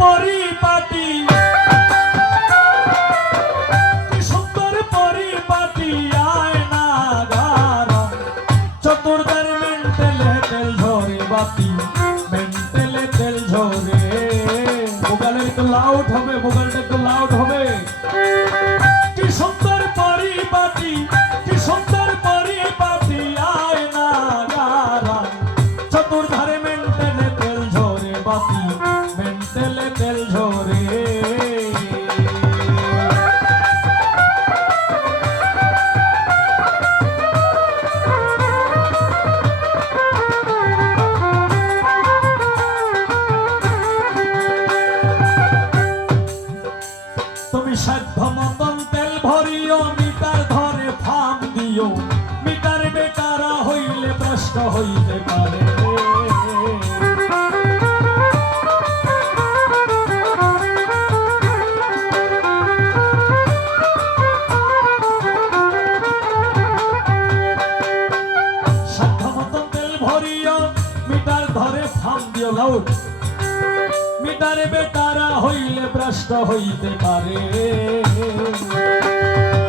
পরিপাটি, কি সুন্দর পরিপাটি, আয়না গারম চতুর্দার মেন্টেলে তেল ঝরে বাতি, মেন্টেলে তেল ঝরে। মোবাইলের একটু লাউড হবে, মোবাইলটা একটু লাউড হবে। কি সুন্দর পরিপাটি, কি সুন্দর পরিপাটি, আয়না গারম চতুর্ধারে মেন্টেলে তেল ঝরে বাতি, মেন্টেলে তেল ঝরে। তুমি সাধ্য মতন তেল ভরিও, মিটার ধরে ফাম দিও, মিটার বেকারা হইলে ভ্রষ্ট হইতে পারে। সাধ্য মতন তেল ভরিও, মিটার ধরে ফাম দিও, লাউড, মিটারে বেকারা হইলে ভ্রষ্ট হইতে পারে।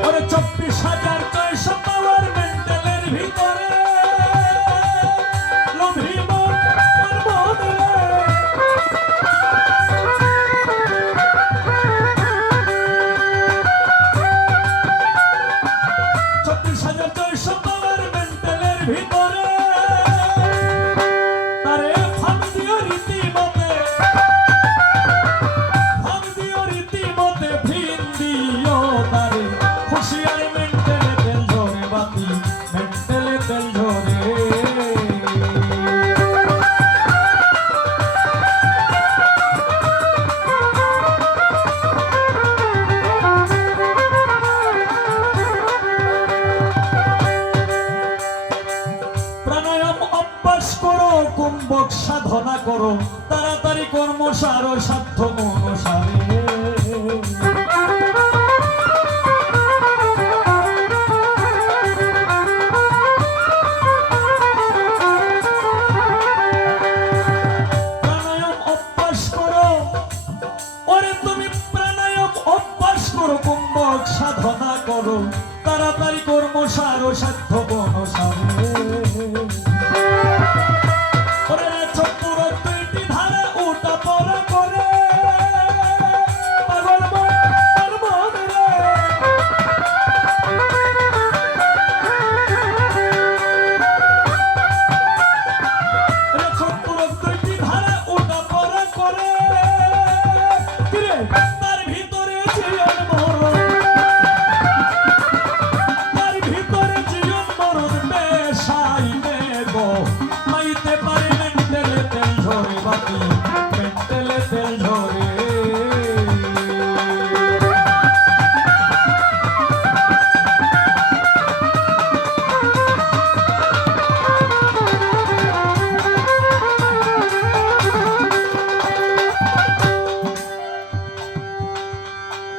ওরে 24,600 পাওয়ার মেন্টালের ভিতরে, লোভী মন মন রে। 24,600 পাওয়ার মেন্টালের ভিতরে, তারে ফাঁক দিও রীতিমতে, হুশিয়ার মেন্টেলে তেল ঝরে বাতি, মেন্টেলে তেল ঝরে। প্রাণায়াম অভ্যাস করো, কুম্ভক সাধনা করো, তাড়াতাড়ি কর্ম সারো, সাধ্য মনসারে। সাধনা করো, তাড়াতাড়ি কর্ম সারো, সাধ্য বনসারে। চতুর দুইটি ধারা উটা পড়া করে, পাগল মন রে। চতুর দুইটি ধারা উটা পড়া করে, তার ভিতরে জীবন মরণ, মাইতে পারে মেন্টেলে তেল ঝরে বাতি, মেন্টেলে তেল ঝরে।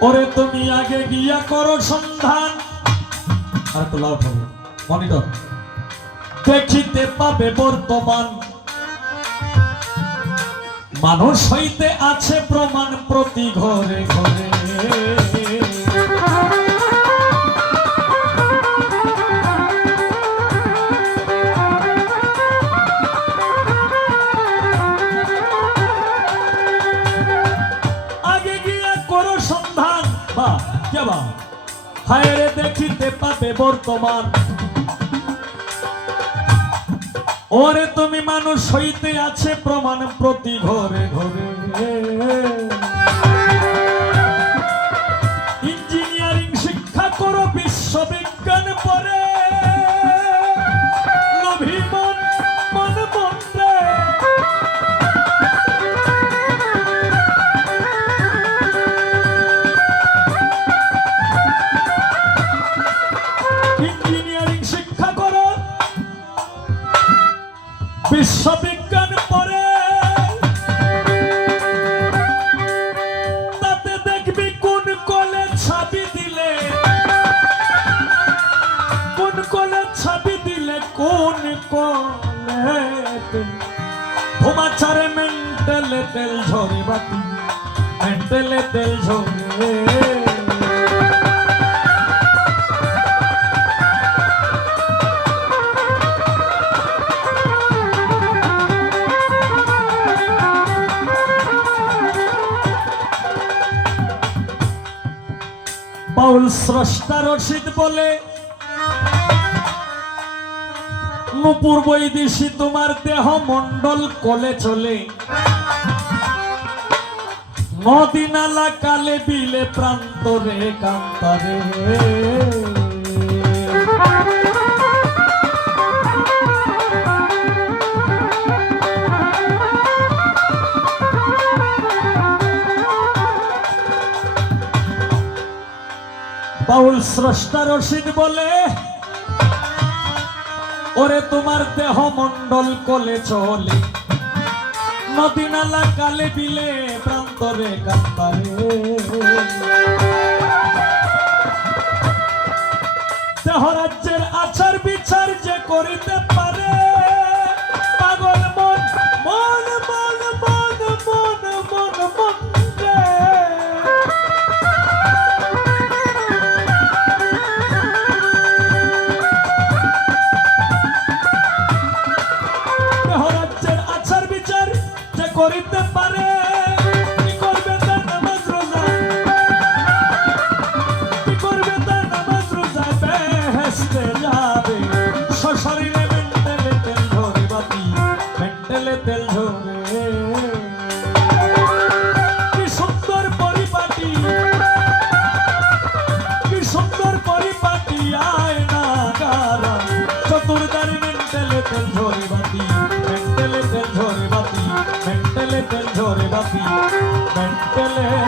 ওরে তুমি আগে গিয়া করো সন্ধান, আর তো লাভ হবে মনিটর, দেখিতে পাবে বর্তমান মানুষ হইতে আছে প্রমাণ প্রতি ঘরে ঘরে। আগে গিয়া করো সন্ধান, বা কে বা হায় রে, দেখিতে পাবে বর্তমান। ওরে তুমি মানুষ হইতে আছে প্রমাণ প্রতি ঘরে ঘরে। ইঞ্জিনিয়ারিং শিক্ষা করো, বিশ্ববিজ্ঞান পড়ে, লোভী মন মন মন্ত্রে। ইঞ্জিনিয়ারিং শিক্ষা করো, বিশ্ববিজ্ঞান পড়ে, ঝরে বাতি মেন্টালে তেল ঝরে বাউল স্রষ্টা রশিদ বলে নূপুর বৈদেশী তোমার দেহ মন্ডল কোলে চলে নদী নালা কালে বিলে প্রান্তরে কান্তারে বাউল স্রষ্টা রশিদ বলে ওরে তোমার দেহ মন্ডল কোলে চলে নদী নালা কালে বিলে প্রান্তরে কান্তারে দেহ রাজ্যের আচার বিচার যে করিতে পারে পাগল মন মন মন মন মন মন মন করিতে পারে কি করবে তার নামাজ রোজা কি করবে তার নামাজ রোজা বেহেশতে যাবে সশরীরে মেন্টালে তেল ঝরে বাতি মেন্টালে তেল ঝরে কি সুন্দর পরিপাটি কি সুন্দর পরিপাটি আয় না গারা চতুর্দারি মেন্টালে তেল ঝরে বাতি মেন্টালে তেল ঝরে বাতি মেন্টালে তেল ঝরে বাতি মেন্টালে